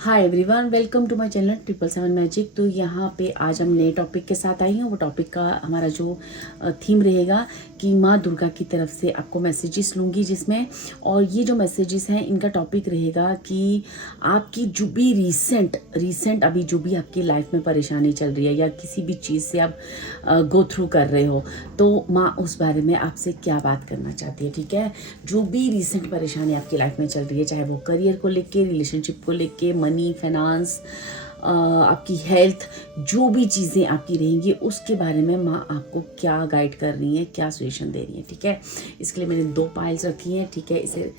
Hi everyone, welcome to my channel 777 magic. तो यहाँ पे आज हम नए टॉपिक के साथ आई हूँ। वो टॉपिक का हमारा जो थीम रहेगा कि माँ दुर्गा की तरफ से आपको मैसेजेस लूँगी जिसमें, और ये जो मैसेजेस हैं इनका टॉपिक रहेगा कि आपकी जो भी रीसेंट अभी जो भी आपकी लाइफ में परेशानी चल रही है या किसी भी चीज़ से आप गो थ्रू कर रहे हो, तो माँ उस बारे में आपसे क्या बात करना चाहती है। ठीक है, जो भी रीसेंट परेशानी आपकी लाइफ में चल रही है, चाहे वो करियर को लेके, रिलेशनशिप को लेके, मनी, फाइनेंस, आपकी हेल्थ, जो भी चीज़ें आपकी रहेंगी उसके बारे में माँ आपको क्या गाइड कर रही है, क्या सजेशन दे रही है। ठीक है, इसके लिए मैंने 2 पाइल्स रखी हैं। ठीक है, इसे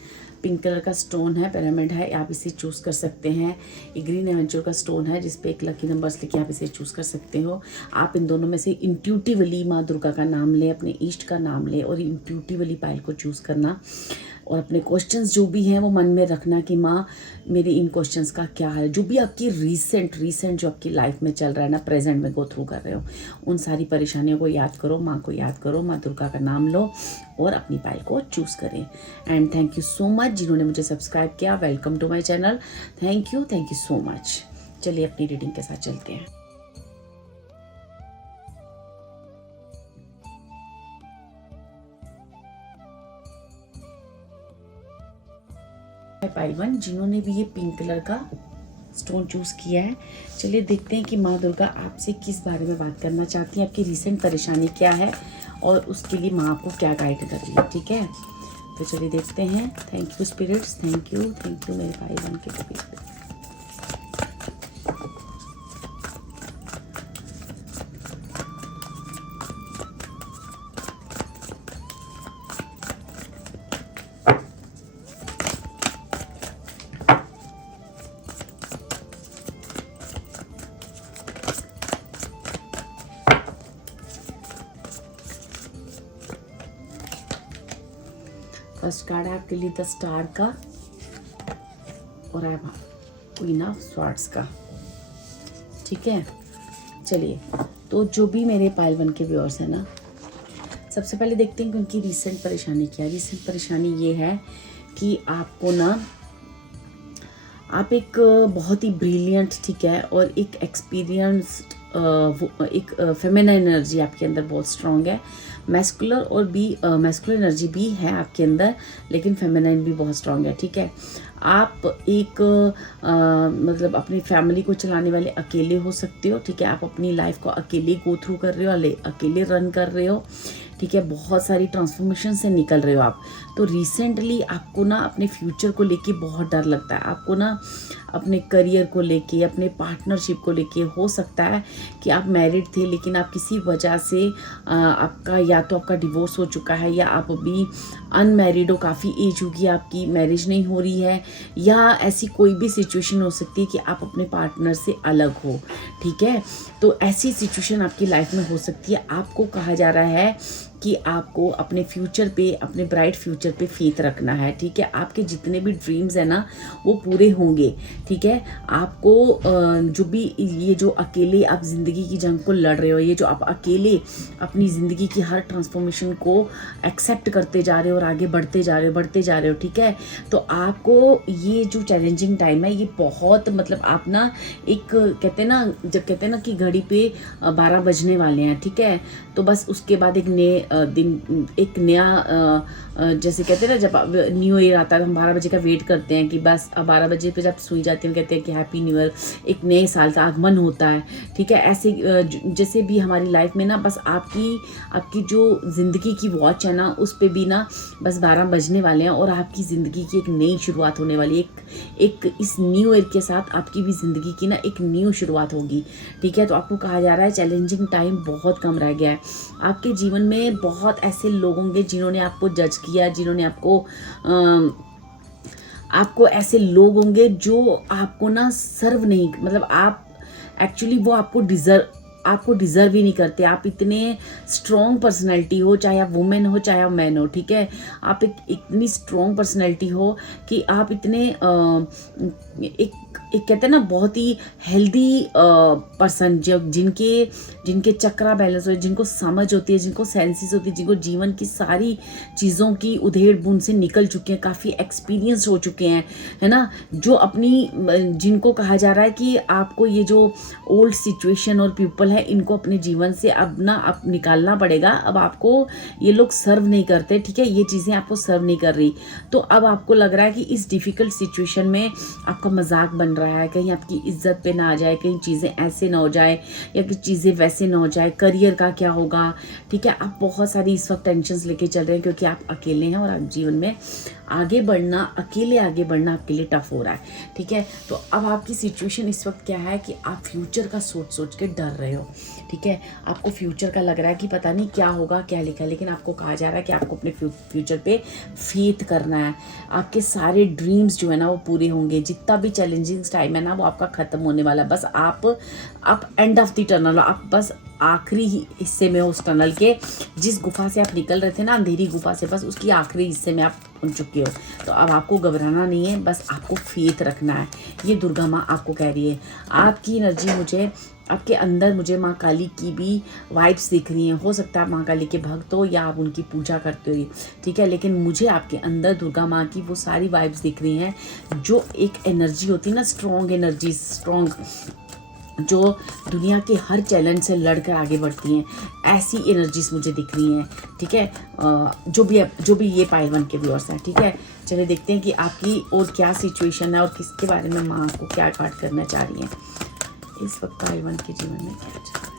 पिंक कलर का स्टोन है, पिरामिड है, आप इसे चूज़ कर सकते हैं। ये ग्रीन एवेंचर का स्टोन है जिस पे एक लकी नंबर्स लेके आप इसे चूज़ कर सकते हो। आप इन दोनों में से इंट्यूटिवली माँ दुर्गा का नाम लें, अपने ईष्ट का नाम लें और इंट्यूटिवली पाइल को चूज़ करना, और अपने क्वेश्चंस जो भी हैं वो मन में रखना कि माँ मेरे इन क्वेश्चंस का क्या है। जो भी आपकी रीसेंट जो आपकी लाइफ में चल रहा है ना, प्रेजेंट में गो थ्रू कर रहे हो, उन सारी परेशानियों को याद करो, माँ को याद करो, माँ दुर्गा का नाम लो और अपनी पाइल को चूज़ करें। And thank you so much जिन्होंने मुझे सब्सक्राइब किया। Welcome to my channel. Thank you so much. चलिए अपनी रीडिंग के साथ चलते हैं। पाइल 1 जिन्होंने भी ये पिंक कलर का स्टोन चूज़ किया है, चलिए देखते हैं कि माँ दुर्गा आपसे किस बारे में बात करना चाहती हैं, आपकी रीसेंट परेशानी क्या है और उसके लिए माँ आपको क्या गाइड कर रही है। ठीक है, तो चलिए देखते हैं। Thank you spirits, thank you मेरे भाई बहन के टॉपिक। फर्स्ट कार्ड है आपके लिए द स्टार का और है क्वीन ऑफ स्वॉर्ड्स का। ठीक है, चलिए तो जो भी मेरे पाइल 1 के व्यूअर्स हैं ना, सबसे पहले देखते हैं कि उनकी रीसेंट परेशानी क्या है। रीसेंट परेशानी ये है कि आपको ना, आप एक बहुत ही ब्रिलियंट, ठीक है, और एक एक्सपीरियंस्ड, एक फेमिनाइन एनर्जी आपके अंदर बहुत स्ट्रांग है। मैस्कुलर और भी मैस्कुलर एनर्जी भी है आपके अंदर, लेकिन फेमिनाइन भी बहुत स्ट्रांग है। ठीक है, आप एक मतलब अपनी फैमिली को चलाने वाले अकेले हो सकते हो। ठीक है, आप अपनी लाइफ को अकेले गो थ्रू कर रहे हो, अकेले रन कर रहे हो। ठीक है, बहुत सारी ट्रांसफॉर्मेशन से निकल रहे हो आप। तो रिसेंटली आपको ना अपने फ्यूचर को लेके बहुत डर लगता है। आपको ना अपने करियर को लेके, अपने पार्टनरशिप को लेके, हो सकता है कि आप मैरिड थे लेकिन आप किसी वजह से आपका या तो आपका डिवोर्स हो चुका है या आप अभी अनमैरिड हो, काफ़ी एज होगी आपकी, मैरिज नहीं हो रही है, या ऐसी कोई भी सिचुएशन हो सकती है कि आप अपने पार्टनर से अलग हो। ठीक है, तो ऐसी सिचुएशन आपकी लाइफ में हो सकती है। आपको कहा जा रहा है कि आपको अपने फ्यूचर पे, अपने ब्राइट फ्यूचर पे फेथ रखना है। ठीक है, आपके जितने भी ड्रीम्स हैं ना वो पूरे होंगे। ठीक है, आपको जो भी ये जो अकेले आप ज़िंदगी की जंग को लड़ रहे हो, ये जो आप अकेले अपनी ज़िंदगी की हर ट्रांसफॉर्मेशन को एक्सेप्ट करते जा रहे हो और आगे बढ़ते जा रहे हो। ठीक है, तो आपको ये जो चैलेंजिंग टाइम है ये बहुत, मतलब आप ना एक कहते हैं ना, जब कहते हैं ना कि घड़ी पे 12 बजने वाले हैं, ठीक है, तो बस उसके बाद एक नए दिन, एक नया जैसे कहते हैं ना, जब न्यू ईयर आता है हम 12 बजे का वेट करते हैं कि बस अब 12 बजे पे जब सोई जाते हैं कहते हैं कि हैप्पी न्यू ईयर, एक नए साल का आगमन होता है। ठीक है, ऐसे जैसे भी हमारी लाइफ में ना, बस आपकी जो ज़िंदगी की वॉच है ना उस पर भी ना बस 12 बजने वाले हैं और आपकी ज़िंदगी की एक नई शुरुआत होने वाली है। एक इस न्यू ईयर के साथ आपकी भी ज़िंदगी की ना एक न्यू शुरुआत होगी। ठीक है, तो आपको कहा जा रहा है चैलेंजिंग टाइम बहुत कम रह गया है। आपके जीवन में बहुत ऐसे लोग होंगे जिन्होंने आपको जज किया, जिन्होंने आपको ऐसे लोग होंगे जो आपको ना सर्व नहीं, मतलब आप एक्चुअली वो आपको आपको डिज़र्व ही नहीं करते। आप इतने स्ट्रॉन्ग पर्सनैलिटी हो, चाहे आप वुमेन हो चाहे आप मैन हो, ठीक है। आप एक इतनी स्ट्रॉन्ग पर्सनैलिटी हो कि आप इतने एक कहते हैं ना बहुत ही हेल्दी पर्सन, जब जिनके चक्रा बैलेंस हो, जिनको समझ होती है, जिनको सेंसेस होती है, जिनको जीवन की सारी चीज़ों की उधेड़ बुन से निकल चुके हैं, काफ़ी एक्सपीरियंस हो चुके हैं, है ना। जो जिनको कहा जा रहा है कि आपको ये जो ओल्ड सिचुएशन और पीपल है इनको अपने जीवन से अब निकालना पड़ेगा। अब आपको ये लोग सर्व नहीं करते, ठीक है, ये चीज़ें आपको सर्व नहीं कर रही। तो अब आपको लग रहा है कि इस डिफ़िकल्ट सिचुएशन में आपका मजाक बन रहा है, कहीं आपकी इज्जत पे ना आ जाए, कहीं चीज़ें ऐसे ना हो जाए या कि चीज़ें वैसे ना हो जाए, करियर का क्या होगा, ठीक है। आप बहुत सारी इस वक्त टेंशन्स लेके चल रहे हैं क्योंकि आप अकेले हैं और आप जीवन में अकेले आगे बढ़ना आपके लिए टफ हो रहा है, ठीक है। तो अब आपकी सिचुएशन इस वक्त क्या है कि आप फ्यूचर का सोच के डर रहे हो, ठीक है। आपको फ्यूचर का लग रहा है कि पता नहीं क्या होगा, क्या लिखा है, लेकिन आपको कहा जा रहा है कि आपको अपने फ्यूचर पे फेथ करना है। आपके सारे ड्रीम्स जो है ना वो पूरे होंगे। जितना भी चैलेंजिंग टाइम है ना वो आपका ख़त्म होने वाला है। बस आप एंड ऑफ द टनल हो, आप बस आखिरी हिस्से में हो उस टनल के। जिस गुफा से आप निकल रहे थे ना, अंधेरी गुफा से, बस उसकी आखिरी हिस्से में आप पहुंच चुके हो। तो अब आपको घबराना नहीं है, बस आपको फेथ रखना है। ये दुर्गा माँ आपको कह रही है। आपकी एनर्जी आपके अंदर मुझे माँ काली की भी वाइब्स दिख रही हैं। हो सकता है आप माँ काली के भक्त हो या आप उनकी पूजा करते हो, ठीक है, लेकिन मुझे आपके अंदर दुर्गा माँ की वो सारी वाइब्स दिख रही हैं जो एक एनर्जी होती है ना, स्ट्रॉन्ग एनर्जी, जो दुनिया के हर चैलेंज से लड़कर आगे बढ़ती हैं। ऐसी एनर्जीज मुझे दिख रही हैं, ठीक है। जो भी ये पाइल 1 के व्यूअर्स हैं, ठीक है। चलिए देखते हैं कि आपकी और क्या सिचुएशन है और किसके बारे में माँ आपको क्या गाइड करना चाह रही हैं इस वक्त पाइल 1 के जीवन में क्या चल रहा है।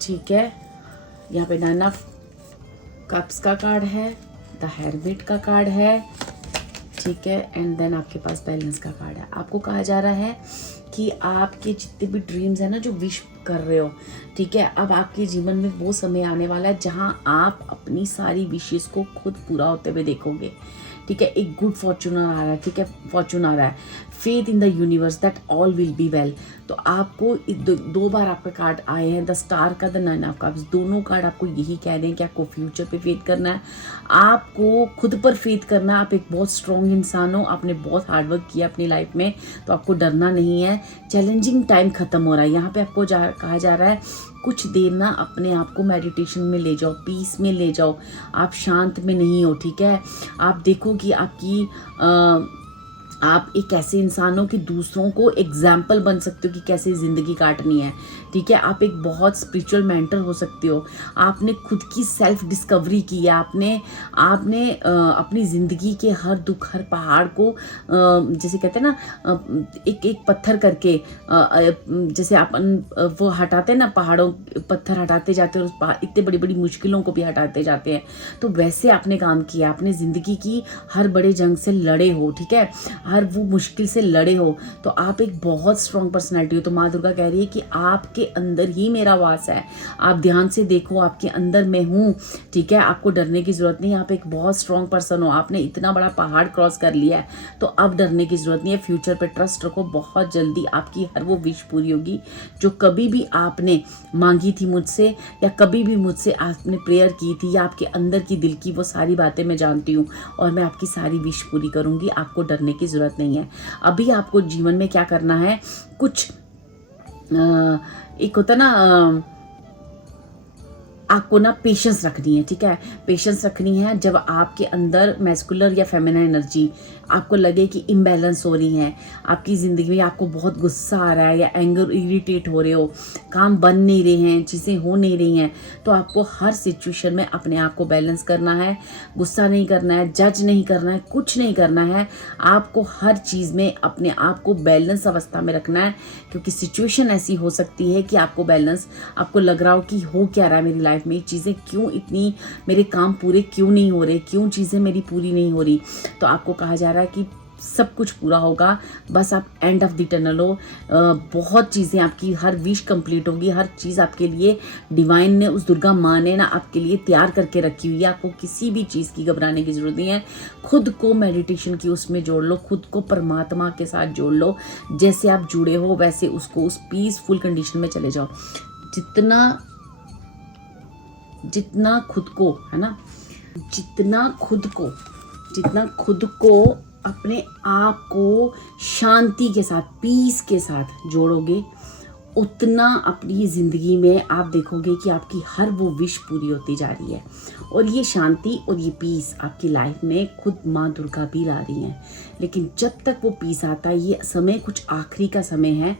ठीक है, यहाँ पे 9 ऑफ कप्स का कार्ड है, द हेरमिट का कार्ड है, ठीक है, एंड देन आपके पास बैलेंस का कार्ड है। आपको कहा जा रहा है कि आपके जितने भी ड्रीम्स हैं ना, जो विश कर रहे हो, ठीक है, अब आपके जीवन में वो समय आने वाला है जहां आप अपनी सारी विशेष को खुद पूरा होते हुए देखोगे, ठीक है। एक गुड फॉर्चून आ रहा है, ठीक है, फॉर्चून आ रहा है। Faith in the universe that all will be well. तो आपको दो बार आपका कार्ड आए हैं, द स्टार का, द 9 ऑफ कप्स। दोनों कार्ड आपको यही कह रहे हैं कि आपको फ्यूचर पे फेथ करना है, आपको खुद पर फेथ करना है। आप एक बहुत स्ट्रॉन्ग इंसान हो, आपने बहुत हार्डवर्क किया अपनी लाइफ में, तो आपको डरना नहीं है। चैलेंजिंग टाइम खत्म हो रहा है। यहाँ पे आपको कहा जा रहा है कुछ देर ना अपने आप को मेडिटेशन में ले जाओ, पीस में ले जाओ। आप शांत में नहीं हो, ठीक है। आप देखो कि आप एक ऐसे इंसान हो कि दूसरों को एग्जाम्पल बन सकते हो कि कैसे ज़िंदगी काटनी है, ठीक है। आप एक बहुत स्पिरिचुअल मेंटर हो सकते हो। आपने खुद की सेल्फ डिस्कवरी की है। आपने अपनी ज़िंदगी के हर दुख, हर पहाड़ को जैसे कहते हैं ना, एक एक पत्थर करके, जैसे अपन वो हटाते हैं ना, पहाड़ों पत्थर हटाते जाते हैं और इतने बड़ी बड़ी मुश्किलों को भी हटाते जाते हैं, तो वैसे आपने काम किया। आपने ज़िंदगी की हर बड़े जंग से लड़े हो, ठीक है, हर वो मुश्किल से लड़े हो। तो आप एक बहुत स्ट्रॉन्ग पर्सनैलिटी हो। तो माँ दुर्गा कह रही है कि आपके अंदर ही मेरा वास है। आप ध्यान से देखो, आपके अंदर मैं हूँ, ठीक है। आपको डरने की ज़रूरत नहीं। आप एक बहुत स्ट्रॉन्ग पर्सन हो। आपने इतना बड़ा पहाड़ क्रॉस कर लिया है, तो अब डरने की ज़रूरत नहीं है। फ्यूचर पे ट्रस्ट रखो, बहुत जल्दी आपकी हर वो विश पूरी होगी जो कभी भी आपने मांगी थी मुझसे, या कभी भी मुझसे आपने प्रेयर की थी, या आपके अंदर की दिल की वो सारी बातें मैं जानती हूँ और मैं आपकी सारी विश पूरी करूँगी। आपको डरने की ज़रूरत नहीं है। अभी आपको जीवन में क्या करना है, कुछ एक होता ना, आपको ना पेशेंस रखनी है, ठीक है। पेशेंस रखनी है जब आपके अंदर मैस्कुलर या फेमिनाइन एनर्जी आपको लगे कि इम्बैलेंस हो रही है, आपकी ज़िंदगी में आपको बहुत गुस्सा आ रहा है या एंगर, इरिटेट हो रहे हो, काम बन नहीं रहे हैं, चीज़ें हो नहीं रही हैं, तो आपको हर सिचुएशन में अपने आप को बैलेंस करना है। गुस्सा नहीं करना है, जज नहीं करना है, कुछ नहीं करना है। आपको हर चीज़ में अपने आप को बैलेंस अवस्था में रखना है, क्योंकि सिचुएशन ऐसी हो सकती है कि आपको लग रहा हो कि हो क्या रहा है मेरी लाइफ में, चीज़ें क्यों इतनी, मेरे काम पूरे क्यों नहीं हो रहे, क्यों चीज़ें मेरी पूरी नहीं हो रही। तो आपको कहा जा रहा है कि सब कुछ पूरा होगा, बस आप एंड ऑफ द टनल हो। बहुत चीज़ें आपकी, हर विश कंप्लीट होगी, हर चीज़ आपके लिए डिवाइन ने, उस दुर्गा माँ ने ना आपके लिए तैयार करके रखी हुई है। आपको किसी भी चीज़ की घबराने की जरूरत नहीं है। खुद को मेडिटेशन की उसमें जोड़ लो, खुद को परमात्मा के साथ जोड़ लो। जैसे आप जुड़े हो वैसे उसको, उस पीसफुल कंडीशन में चले जाओ। जितना खुद को, है ना, जितना खुद को अपने आप को शांति के साथ, पीस के साथ जोड़ोगे, उतना अपनी ज़िंदगी में आप देखोगे कि आपकी हर वो विश पूरी होती जा रही है। और ये शांति और ये पीस आपकी लाइफ में खुद माँ दुर्गा भी ला रही हैं। लेकिन जब तक वो पीस आता है, ये समय कुछ आखिरी का समय है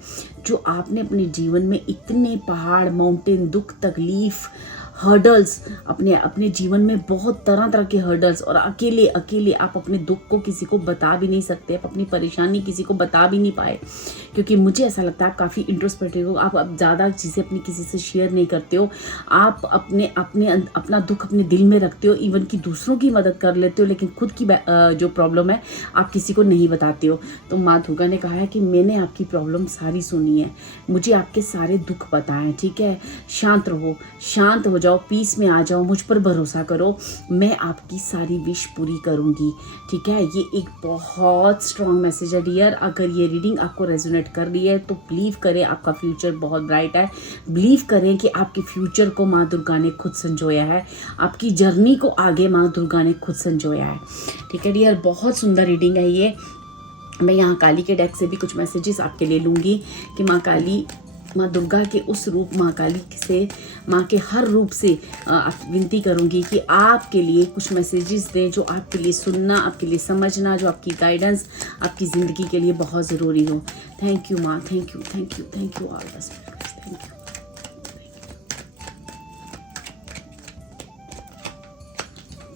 जो आपने अपने जीवन में इतने पहाड़, माउंटेन, दुख, तकलीफ, हर्डल्स, अपने जीवन में बहुत तरह तरह के हर्डल्स, और अकेले आप अपने दुख को किसी को बता भी नहीं सकते, आप अपनी परेशानी किसी को बता भी नहीं पाए, क्योंकि मुझे ऐसा लगता है आप काफ़ी इंट्रोस्पेक्टिव हो। आप अब ज़्यादा चीज़ें अपनी किसी से शेयर नहीं करते हो। आप अपना दुख अपने दिल में रखते हो, इवन कि दूसरों की मदद कर लेते हो, लेकिन खुद की जो प्रॉब्लम है आप किसी को नहीं बताते हो। तो माँ दुर्गा ने कहा है कि मैंने आपकी प्रॉब्लम सारी सुनी है, मुझे आपके सारे दुख पता है, ठीक है। शांत रहो, शांत हो जाओ, पीस में आ जाओ, मुझ पर भरोसा करो, मैं आपकी सारी विश पूरी करूंगी, ठीक है। ये एक बहुत स्ट्रॉन्ग मैसेज है डियर। अगर ये रीडिंग आपको रेजोनेट कर रही है तो बिलीव करें आपका फ्यूचर बहुत ब्राइट है। बिलीव करें कि आपके फ्यूचर को माँ दुर्गा ने खुद संजोया है, आपकी जर्नी को आगे माँ दुर्गा ने खुद संजोया है, ठीक है डियर। बहुत सुंदर रीडिंग है ये। मैं यहाँ काली के डेक से भी कुछ मैसेजेस आपके लिए लूँगी कि माँ काली, माँ दुर्गा के उस रूप माँ काली से, माँ के हर रूप से विनती करूँगी कि आपके लिए कुछ मैसेजेस दें जो आपके लिए सुनना, आपके लिए समझना, जो आपकी गाइडेंस आपकी ज़िंदगी के लिए बहुत ज़रूरी हो। थैंक यू माँ, thank you, thank you, thank you all बस, थैंक यू।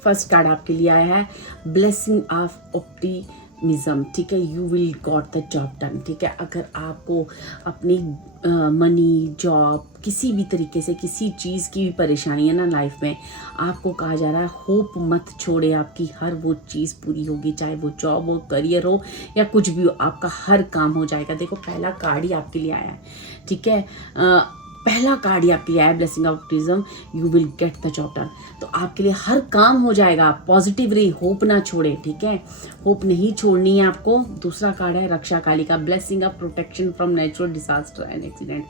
फर्स्ट कार्ड आपके लिए आया है ब्लेसिंग ऑफ ऑप्टिमिज्म, ठीक है। You will got the job done, ठीक है। अगर आपको अपनी मनी, जॉब, किसी भी तरीके से किसी चीज़ की भी परेशानी है ना लाइफ में, आपको कहा जा रहा है होप मत छोड़े, आपकी हर वो चीज़ पूरी होगी, चाहे वो जॉब हो, करियर हो या कुछ भी हो, आपका हर काम हो जाएगा। देखो पहला कार्ड ही आपके लिए आया है, ठीक है। पहला कार्ड ही आपके लिए आया blessing of optimism, you will get the job done. तो आपके लिए हर काम हो जाएगा। पॉजिटिव रही, होप ना छोड़े, ठीक है, होप नहीं छोड़नी है आपको। दूसरा कार्ड है रक्षा काली का, blessing of protection from natural disaster and accident.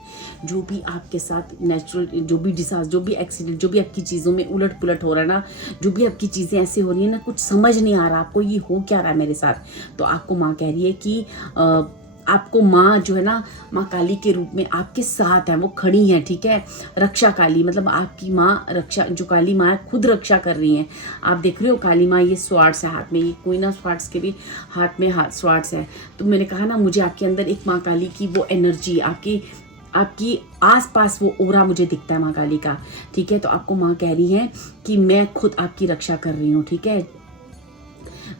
जो भी आपके साथ नेचुरल, जो भी डिजास्टर, जो भी एक्सीडेंट, जो भी आपकी चीज़ों में उलट पुलट हो रहा है ना, जो भी आपकी चीज़ें ऐसे हो रही है ना, कुछ समझ नहीं आ रहा आपको ये हो क्या रहा है मेरे साथ, तो आपको माँ कह रही है कि आपको माँ जो है ना, माँ काली के रूप में आपके साथ है, वो खड़ी हैं, ठीक है। रक्षा काली मतलब आपकी माँ, रक्षा जो काली माँ है खुद रक्षा कर रही हैं। आप देख रहे हो काली माँ, ये स्वार्ड्स है हाथ में, ये क्वीन ऑफ स्वार्ड्स के भी हाथ में स्वार्ड्स है। तो मैंने कहा ना, मुझे आपके अंदर एक माँ काली की वो एनर्जी, आपकी आसपास वो ओरा मुझे दिखता है माँ काली का, ठीक है। तो आपको माँ कह रही है कि मैं खुद आपकी रक्षा कर रही हूँ, ठीक है।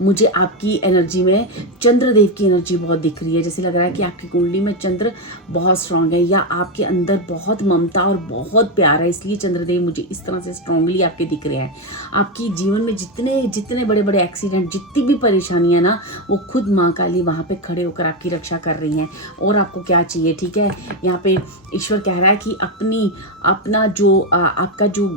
मुझे आपकी एनर्जी में चंद्रदेव की एनर्जी बहुत दिख रही है, जैसे लग रहा है कि आपकी कुंडली में चंद्र बहुत स्ट्रांग है, या आपके अंदर बहुत ममता और बहुत प्यार है, इसलिए चंद्रदेव मुझे इस तरह से स्ट्रांगली आपके दिख रहे हैं। आपकी जीवन में जितने बड़े बड़े एक्सीडेंट, जितनी भी परेशानियां ना, वो खुद माँ काली वहाँ पे खड़े होकर आपकी रक्षा कर रही हैं। और आपको क्या चाहिए, ठीक है। यहाँ पे ईश्वर कह रहा है कि अपना जो आपका जो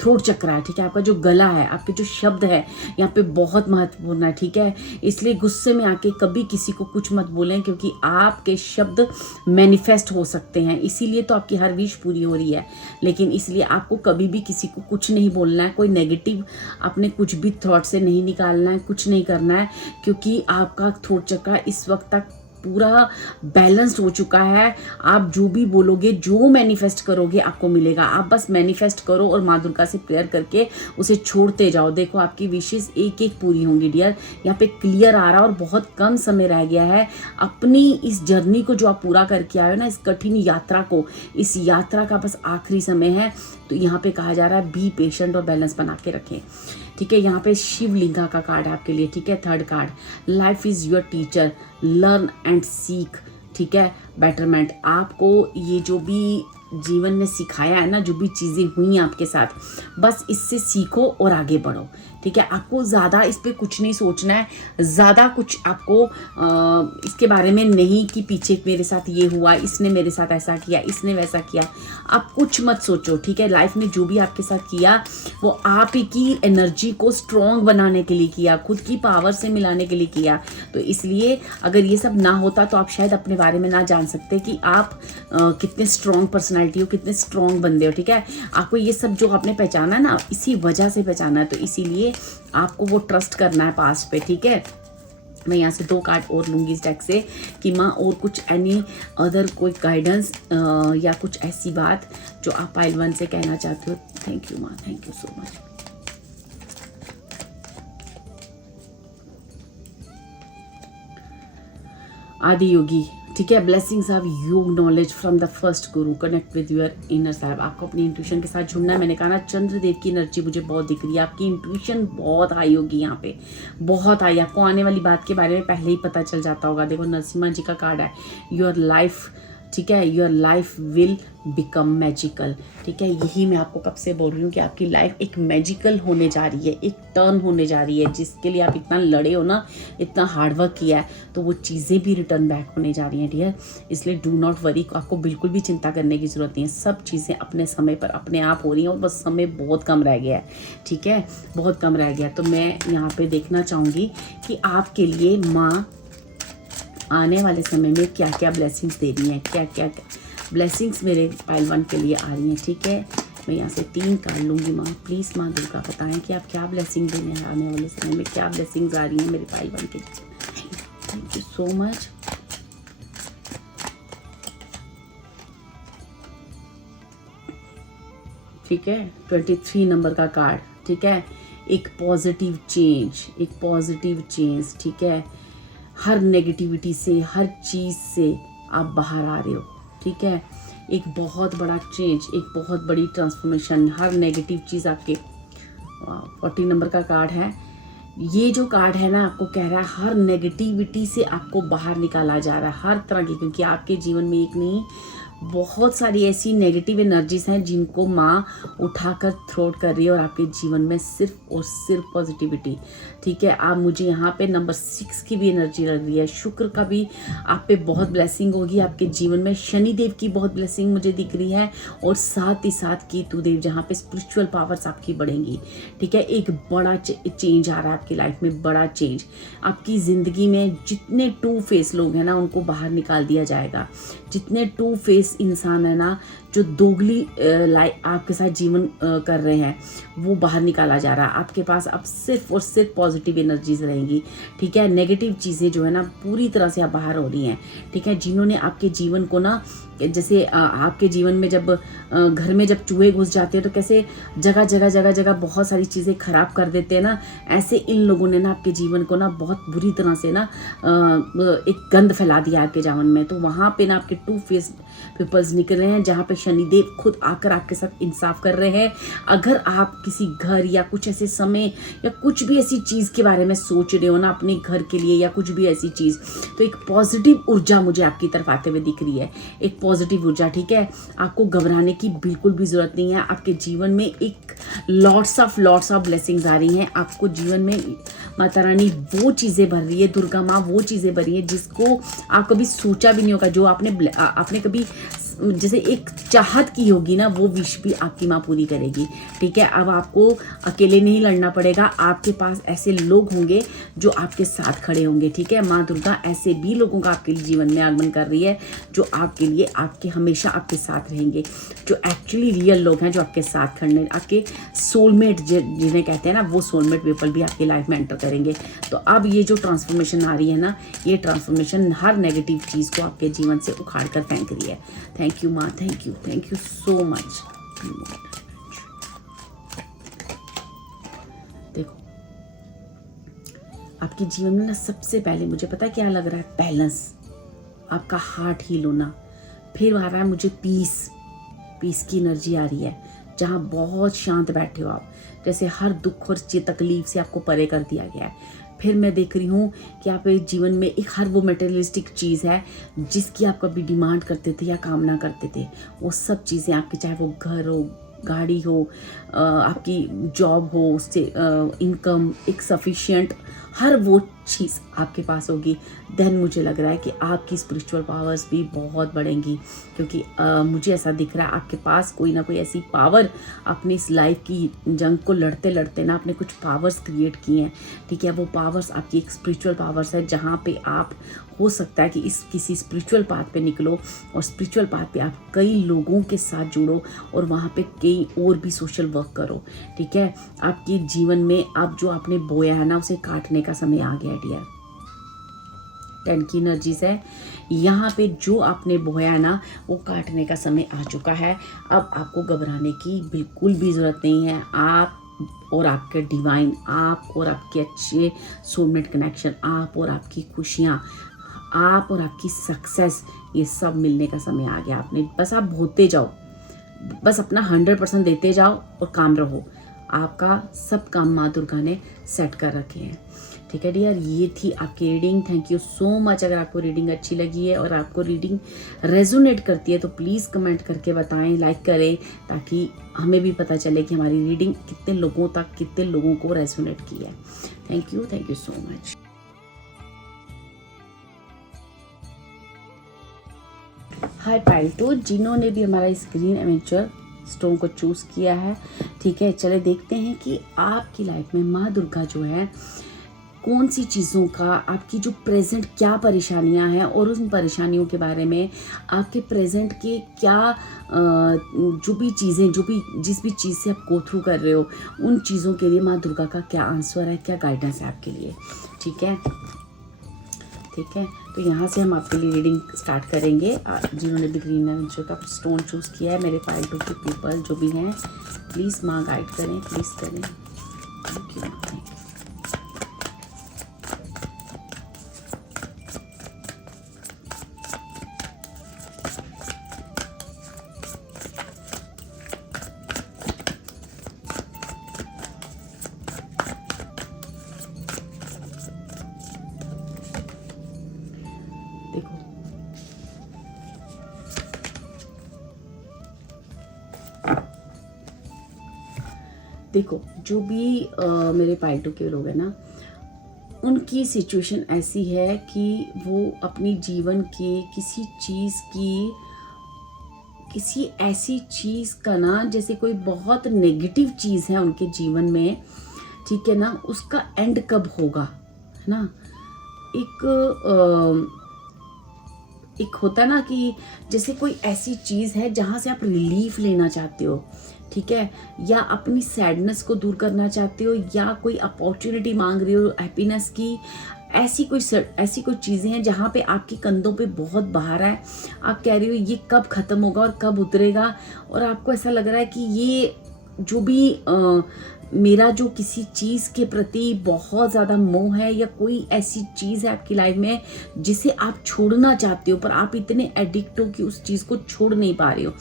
थ्रोट चक्र है, ठीक है, आपका जो गला है, आपके जो शब्द है यहाँ पे बहुत महत्वपूर्ण है, ठीक है। इसलिए गुस्से में आके कभी किसी को कुछ मत बोलें, क्योंकि आपके शब्द मैनिफेस्ट हो सकते हैं। इसीलिए तो आपकी हर विश पूरी हो रही है, लेकिन इसलिए आपको कभी भी किसी को कुछ नहीं बोलना है, कोई नेगेटिव अपने कुछ भी थॉट से नहीं निकालना है, कुछ नहीं करना है, क्योंकि आपका थ्रोट चक्र इस वक्त तक पूरा बैलेंस्ड हो चुका है। आप जो भी बोलोगे, जो मैनिफेस्ट करोगे, आपको मिलेगा। आप बस मैनिफेस्ट करो और माँ दुर्गा से प्रेयर करके उसे छोड़ते जाओ। देखो आपकी विशेष एक एक पूरी होंगी डियर। यहाँ पे क्लियर आ रहा है और बहुत कम समय रह गया है। अपनी इस जर्नी को जो आप पूरा करके आए हो ना, इस कठिन यात्रा को, इस यात्रा का बस आखिरी समय है। तो यहाँ पे कहा जा रहा है बी पेशेंट और बैलेंस बना के रखें, ठीक है। यहाँ पे शिवलिंगा का कार्ड है आपके लिए, ठीक है। Third card, life is your teacher, learn and seek, ठीक है, बेटरमेंट। आपको ये जो भी जीवन में सिखाया है ना, जो भी चीज़ें हुई आपके साथ, बस इससे सीखो और आगे बढ़ो, ठीक है। आपको ज़्यादा इस पर कुछ नहीं सोचना है, ज़्यादा कुछ आपको इसके बारे में नहीं कि पीछे मेरे साथ ये हुआ, इसने मेरे साथ ऐसा किया, इसने वैसा किया, आप कुछ मत सोचो, ठीक है। लाइफ में जो भी आपके साथ किया वो आप ही की एनर्जी को स्ट्रॉन्ग बनाने के लिए किया, खुद की पावर से मिलाने के लिए किया। तो इसलिए अगर ये सब ना होता तो आप शायद अपने बारे में ना जान सकते कि आप कितने स्ट्रॉन्ग पर्सनैलिटी हो, कितने स्ट्रॉन्ग बंदे हो, ठीक है। आपको ये सब जो आपने पहचाना ना, इसी वजह से पहचाना है, तो इसीलिए आपको वो ट्रस्ट करना है पास्ट पे, ठीक है। मैं यहाँ से 2 कार्ड और लूँगी इस डेक से कि माँ और कुछ एनी अदर कोई गाइडेंस या कुछ ऐसी बात जो आप पाइल 1 से कहना चाहते हो। थैंक यू माँ, थैंक यू सो मच। आदि योगी, ठीक है। ब्लेसिंग्स ऑफ योग knowledge from the first Guru, connect with your inner self. आपको अपनी इंट्यूशन के साथ जुड़ना है। मैंने कहा ना, चंद्रदेव की एनर्जी मुझे बहुत दिख रही है, आपकी इंट्यूशन बहुत हाई होगी यहाँ पे, बहुत हाई। आपको आने वाली बात के बारे में पहले ही पता चल जाता होगा। देखो नरसिम्हा जी का कार्ड है, योर लाइफ, ठीक है, your life will become magical, ठीक है। यही मैं आपको कब से बोल रही हूँ कि आपकी लाइफ एक मैजिकल होने जा रही है, एक टर्न होने जा रही है। जिसके लिए आप इतना लड़े हो ना, इतना हार्डवर्क किया है, तो वो चीज़ें भी रिटर्न बैक होने जा रही हैं, ठीक है। इसलिए डू नॉट वरी, आपको बिल्कुल भी चिंता करने की ज़रूरत नहीं है। सब चीज़ें अपने समय पर अपने आप हो रही हैं और बस समय बहुत कम रह गया है, ठीक है, बहुत कम रह गया। तो मैं यहाँ पर देखना चाहूँगी कि आपके लिए माँ आने वाले समय में क्या क्या ब्लेसिंग्स दे रही हैं, क्या क्या ब्लेसिंग्स मेरे पाइल 1 के लिए आ रही हैं, ठीक है। मैं यहाँ से 3 कार्ड लूँगी। माँ प्लीज़, माँ दुर्गा बताएं कि आप क्या ब्लेसिंग देने हैं आने वाले समय में, क्या ब्लेसिंग्स आ रही हैं मेरे पाइल 1 के लिए। Thank you so much. ठीक है, 23 नंबर का कार्ड, ठीक है। एक पॉजिटिव चेंज, एक पॉजिटिव चेंज, ठीक है। हर नेगेटिविटी से, हर चीज़ से आप बाहर आ रहे हो, ठीक है। एक बहुत बड़ा चेंज, एक बहुत बड़ी ट्रांसफॉर्मेशन, हर नेगेटिव चीज़ आपके 40 नंबर का कार्ड है। ये जो कार्ड है ना, आपको कह रहा है हर नेगेटिविटी से आपको बाहर निकाला जा रहा है, हर तरह की, क्योंकि आपके जीवन में एक नहीं बहुत सारी ऐसी नेगेटिव एनर्जीज हैं जिनको माँ उठाकर थ्रोट कर रही है और आपके जीवन में सिर्फ और सिर्फ पॉजिटिविटी, ठीक है। आप मुझे यहाँ पे नंबर 6 की भी एनर्जी लग रही है, शुक्र का भी आप पे बहुत ब्लेसिंग होगी आपके जीवन में, शनिदेव की बहुत ब्लेसिंग मुझे दिख रही है, और साथ ही साथ केतु देव, जहाँ पे स्पिरिचुअल पावर्स आपकी बढ़ेंगी, ठीक है। एक बड़ा चेंज आ रहा है आपकी लाइफ में, बड़ा चेंज। आपकी ज़िंदगी में जितने 2 फेस लोग हैं ना, उनको बाहर निकाल दिया जाएगा। जितने 2 फेस इंसान है ना, जो दोगली आपके साथ जीवन कर रहे हैं, वो बाहर निकाला जा रहा है। आपके पास अब सिर्फ और सिर्फ पॉजिटिव एनर्जीज रहेंगी, ठीक है। नेगेटिव चीज़ें जो है ना पूरी तरह से अब बाहर हो रही हैं, ठीक है। जिन्होंने आपके जीवन को ना, जैसे आपके जीवन में जब घर में जब चूहे घुस जाते हैं तो कैसे जगह जगह बहुत सारी चीज़ें खराब कर देते हैं ना, ऐसे इन लोगों ने ना आपके जीवन को ना बहुत बुरी तरह से ना एक गंद फैला दिया आपके जीवन में। तो वहाँ पे ना आपके 2 फेस पीपल्स निकल रहे हैं, जहाँ पे शनिदेव खुद आकर आपके साथ इंसाफ कर रहे हैं। अगर आप किसी घर या कुछ ऐसे समय या कुछ भी ऐसी चीज़ के बारे में सोच रहे हो ना अपने घर के लिए या कुछ भी ऐसी चीज़, तो एक पॉजिटिव ऊर्जा मुझे आपकी तरफ आते हुए दिख रही है, एक पॉजिटिव ऊर्जा, ठीक है। आपको घबराने की बिल्कुल भी ज़रूरत नहीं है। आपके जीवन में एक लॉट्स ऑफ ब्लेसिंग्स आ रही हैं। आपको जीवन में माता रानी वो चीज़ें भर रही है, दुर्गा माँ वो चीज़ें भर रही है जिसको आप कभी सोचा भी नहीं होगा, जो आपने कभी जैसे एक चाहत की होगी ना, वो विश भी आपकी माँ पूरी करेगी, ठीक है। अब आपको अकेले नहीं लड़ना पड़ेगा, आपके पास ऐसे लोग होंगे जो आपके साथ खड़े होंगे, ठीक है। माँ दुर्गा ऐसे भी लोगों का आपके जीवन में आगमन कर रही है जो आपके लिए हमेशा आपके साथ रहेंगे, जो एक्चुअली रियल लोग हैं, जो आपके साथ खड़े, आपके सोलमेट जिन्हें कहते हैं ना, वो सोलमेट पीपल भी आपकी लाइफ में एंटर करेंगे। तो अब ये जो ट्रांसफॉर्मेशन आ रही है ना, ये ट्रांसफॉर्मेशन हर नेगेटिव चीज़ को आपके जीवन से उखाड़ कर फेंक रही है। थैंक यू माँ, थैंक यू सो मच। देखो आपके जीवन में ना सबसे पहले मुझे पता है क्या लग रहा है, बैलेंस, आपका हार्ट हील होना। फिर आ रहा है मुझे पीस की एनर्जी आ रही है, जहाँ बहुत शांत बैठे हो आप, जैसे हर दुख और तकलीफ से आपको परे कर दिया गया है। फिर मैं देख रही हूँ कि आप जीवन में एक हर वो मटेरियलिस्टिक चीज़ है जिसकी आप कभी डिमांड करते थे या कामना करते थे, वो सब चीज़ें आपके, चाहे वो घर हो, गाड़ी हो, आपकी जॉब हो, उससे इनकम एक सफिशिएंट, हर वो चीज़ आपके पास होगी, देन मुझे लग रहा है कि आपकी स्पिरिचुअल पावर्स भी बहुत बढ़ेंगी। क्योंकि मुझे ऐसा दिख रहा है आपके पास कोई ना कोई ऐसी पावर, अपनी इस लाइफ की जंग को लड़ते लड़ते ना आपने कुछ पावर्स क्रिएट किए हैं। ठीक है, वो पावर्स आपकी एक स्पिरिचुअल पावर्स है, जहाँ पे आप हो सकता है कि इस किसी स्पिरिचुअल पाथ पे निकलो और स्पिरिचुअल पाथ पे आप कई लोगों के साथ जुड़ो और वहाँ पे कई और भी सोशल वर्क करो। ठीक है, आपके जीवन में आप जो आपने बोया है ना, उसे काटने का समय आ गया डियर। 10 की एनर्जीज है यहाँ पे, जो आपने बोया है ना वो काटने का समय आ चुका है। अब आपको घबराने की बिल्कुल भी ज़रूरत नहीं है। आप और आपके डिवाइन, आप और आपके अच्छे सोलमेट कनेक्शन, आप और आपकी खुशियाँ, आप और आपकी सक्सेस, ये सब मिलने का समय आ गया। आपने बस आप होते जाओ, बस अपना 100% देते जाओ और काम रहो। आपका सब काम माँ दुर्गा ने सेट कर रखे हैं। ठीक है डियर, ये थी आपकी reading. Thank you so much. अगर आपको रीडिंग अच्छी लगी है और आपको रीडिंग रेजोनेट करती है तो प्लीज़ कमेंट करके बताएं, लाइक करें, ताकि हमें भी पता चले कि हमारी रीडिंग कितने लोगों तक, कितने लोगों को रेजोनेट की है। Thank you so much. Hi पाइल्टो, जिन्होंने भी हमारा स्क्रीन एमेचर स्टोन को चूज़ किया है, ठीक है, चले देखते हैं कि आपकी लाइफ में माँ दुर्गा जो है कौन सी चीज़ों का, आपकी जो प्रेजेंट क्या परेशानियां हैं और उन परेशानियों के बारे में, आपके प्रेजेंट के क्या जो भी चीज़ें, जिस भी चीज़ से आप गो थ्रू कर रहे हो, उन चीज़ों के लिए माँ दुर्गा का क्या आंसर है, क्या गाइडेंस है आपके लिए। ठीक है, तो यहाँ से हम आपके लिए रीडिंग स्टार्ट करेंगे। जिन्होंने भी ग्रीन एवेंचर का स्टोन चूज़ किया है, मेरे पाइल टू के पीपल जो भी हैं, प्लीज़ माँ गाइड करें, प्लीज़ करें। Thank you. देखो, जो भी मेरे पाइटू के लोग हैं ना, उनकी सिचुएशन ऐसी है कि वो अपनी जीवन के किसी ऐसी चीज़ का ना, जैसे कोई बहुत नेगेटिव चीज़ है उनके जीवन में, ठीक है ना, उसका एंड कब होगा, है ना। एक होता है ना कि जैसे कोई ऐसी चीज़ है जहाँ से आप रिलीफ लेना चाहते हो, ठीक है, या अपनी सैडनेस को दूर करना चाहते हो, या कोई अपॉर्चुनिटी मांग रहे हो हैप्पीनेस की, ऐसी कोई चीज़ें हैं जहाँ पे आपके कंधों पे बहुत भार है। आप कह रहे हो ये कब ख़त्म होगा और कब उतरेगा, और आपको ऐसा लग रहा है कि ये जो भी मेरा जो किसी चीज़ के प्रति बहुत ज़्यादा मोह है, या कोई ऐसी चीज़ है आपकी लाइफ में जिसे आप छोड़ना चाहते हो, पर आप इतने एडिक्ट हो कि उस चीज़ को छोड़ नहीं पा रहे हो।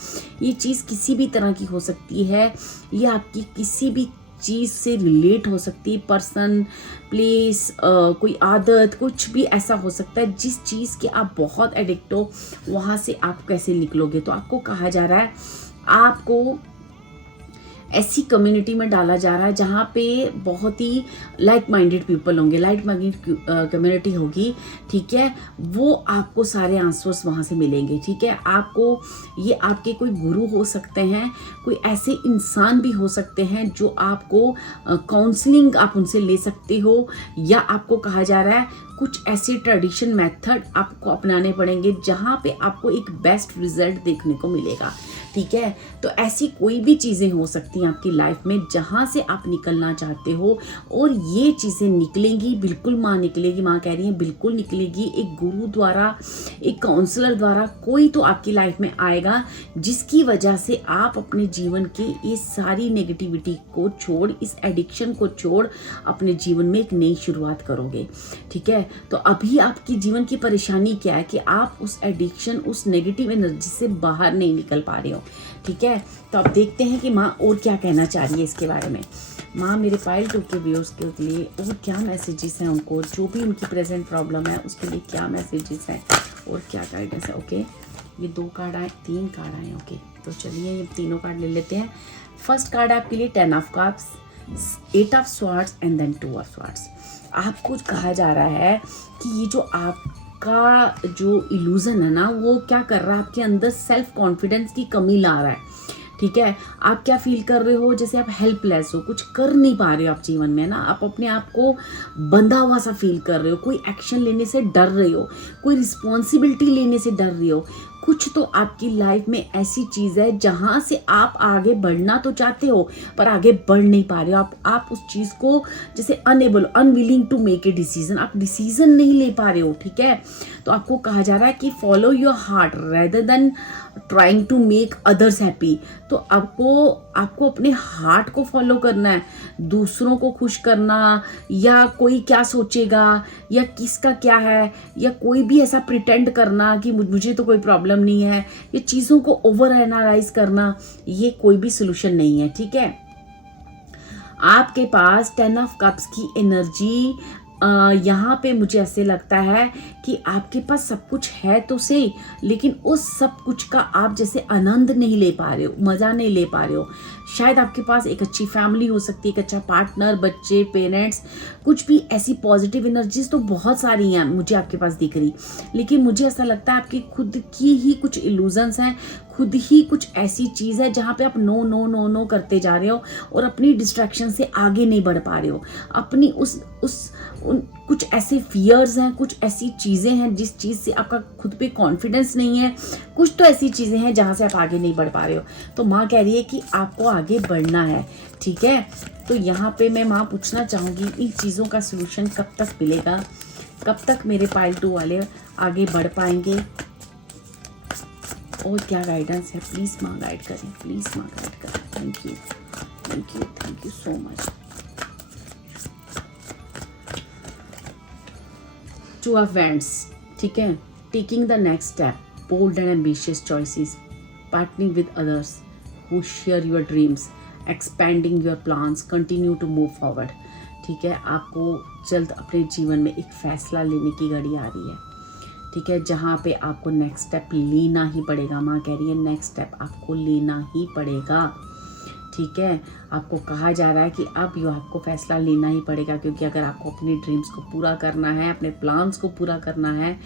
ये चीज़ किसी भी तरह की हो सकती है, ये आपकी किसी भी चीज़ से रिलेट हो सकती है, पर्सन, प्लेस, कोई आदत, कुछ भी ऐसा हो सकता है जिस चीज़ के आप बहुत एडिक्ट हो। वहाँ से आप कैसे निकलोगे? तो आपको कहा जा रहा है, आपको ऐसी कम्युनिटी में डाला जा रहा है जहाँ पे बहुत ही लाइक माइंडेड पीपल होंगे, लाइक माइंडेड कम्युनिटी होगी, ठीक है। वो आपको सारे आंसर्स वहाँ से मिलेंगे, ठीक है। आपको ये आपके कोई गुरु हो सकते हैं, कोई ऐसे इंसान भी हो सकते हैं जो आपको काउंसलिंग आप उनसे ले सकते हो, या आपको कहा जा रहा है कुछ ऐसे ट्रेडिशन मेथड आपको अपनाने पड़ेंगे जहाँ पे आपको एक बेस्ट रिजल्ट देखने को मिलेगा, ठीक है। तो ऐसी कोई भी चीज़ें हो सकती हैं आपकी लाइफ में जहाँ से आप निकलना चाहते हो, और ये चीज़ें निकलेंगी, बिल्कुल माँ निकलेगी, माँ कह रही है बिल्कुल निकलेगी। एक गुरु द्वारा, एक काउंसलर द्वारा कोई तो आपकी लाइफ में आएगा, जिसकी वजह से आप अपने जीवन के ये सारी नेगेटिविटी को छोड़, इस एडिक्शन को छोड़, अपने जीवन में एक नई शुरुआत करोगे, ठीक है। तो अभी आपकी जीवन की परेशानी क्या है कि आप उस एडिक्शन, उस नेगेटिव एनर्जी से बाहर नहीं निकल पा रहे हो, ठीक है। तो अब देखते हैं कि माँ और क्या कहना चाह रही है इसके बारे में। माँ मेरे पाइल टू के व्यूअर्स के लिए और क्या मैसेजेस हैं उनको, जो भी उनकी प्रेजेंट प्रॉब्लम है उसके लिए क्या मैसेजेस हैं और क्या गाइडेंस है। ओके, ये 2 कार्ड आए, 3 कार्ड आए। ओके, तो चलिए ये तीनों कार्ड ले लेते हैं। फर्स्ट कार्ड आपके लिए 10 of cups, 8 of swords and then 2 of swords. आपको कहा जा रहा है कि ये जो आपका जो इल्यूजन है ना, वो क्या कर रहा है, आपके अंदर सेल्फ कॉन्फिडेंस की कमी ला रहा है। ठीक है, आप क्या फील कर रहे हो, जैसे आप हेल्पलेस हो, कुछ कर नहीं पा रहे हो आप जीवन में ना, आप अपने आप को बंधा हुआ सा फील कर रहे हो, कोई एक्शन लेने से डर रहे हो, कोई रिस्पॉन्सिबिलिटी लेने से डर रहे हो। कुछ तो आपकी लाइफ में ऐसी चीज़ है जहाँ से आप आगे बढ़ना तो चाहते हो पर आगे बढ़ नहीं पा रहे हो। आप उस चीज़ को जैसे unwilling to make a decision, आप डिसीजन नहीं ले पा रहे हो। ठीक है, तो आपको कहा जा रहा है कि follow your heart rather than trying to make others happy. तो आपको अपने हार्ट को फॉलो करना है, दूसरों को खुश करना या कोई क्या सोचेगा या किसका क्या है या कोई भी ऐसा प्रिटेंड करना कि मुझे तो कोई प्रॉब्लम नहीं है, ये चीज़ों को ओवर एनालाइज करना, ये कोई भी सोल्यूशन नहीं है। ठीक है, आपके पास 10 ऑफ कप्स की एनर्जी यहाँ पे मुझे ऐसे लगता है कि आपके पास सब कुछ है तो सही, लेकिन उस सब कुछ का आप जैसे आनंद नहीं ले पा रहे हो, मज़ा नहीं ले पा रहे हो। शायद आपके पास एक अच्छी फैमिली हो सकती है, एक अच्छा पार्टनर, बच्चे, पेरेंट्स, कुछ भी ऐसी पॉजिटिव एनर्जीज तो बहुत सारी हैं मुझे आपके पास दिख रही, लेकिन मुझे ऐसा लगता है आपकी खुद की ही कुछ इल्यूजन्स हैं, खुद ही कुछ ऐसी चीज़ है जहाँ पे आप नो नो नो नो करते जा रहे हो और अपनी डिस्ट्रैक्शन से आगे नहीं बढ़ पा रहे हो। अपनी कुछ ऐसे फियर्स हैं, कुछ ऐसी चीज़ें हैं जिस चीज़ से आपका खुद पे कॉन्फिडेंस नहीं है, कुछ तो ऐसी चीज़ें हैं जहाँ से आप आगे नहीं बढ़ पा रहे हो। तो माँ कह रही है कि आपको आगे बढ़ना है। ठीक है, तो यहाँ पे मैं माँ पूछना चाहूँगी इन चीज़ों का सोल्यूशन कब तक मिलेगा, कब तक मेरे पाइल 2 वाले आगे बढ़ पाएंगे और क्या गाइडेंस है। प्लीज़ माँ गाइड करें, प्लीज़ माँ गाइड करें। Thank you, thank you, thank you so much. 2 of wands. ठीक है, taking the next step, bold and ambitious choices, partnering with others who share your dreams, expanding your plans, continue to move forward. ठीक है, आपको जल्द अपने जीवन में एक फैसला लेने की घड़ी आ रही है। ठीक है, जहाँ पे आपको नेक्स्ट स्टेप लेना ही पड़ेगा। माँ कह रही है नेक्स्ट स्टेप आपको लेना ही पड़ेगा। ठीक है, आपको कहा जा रहा है कि अब आपको फैसला लेना ही पड़ेगा, क्योंकि अगर आपको अपनी ड्रीम्स को पूरा करना है, अपने प्लान्स को पूरा करना है,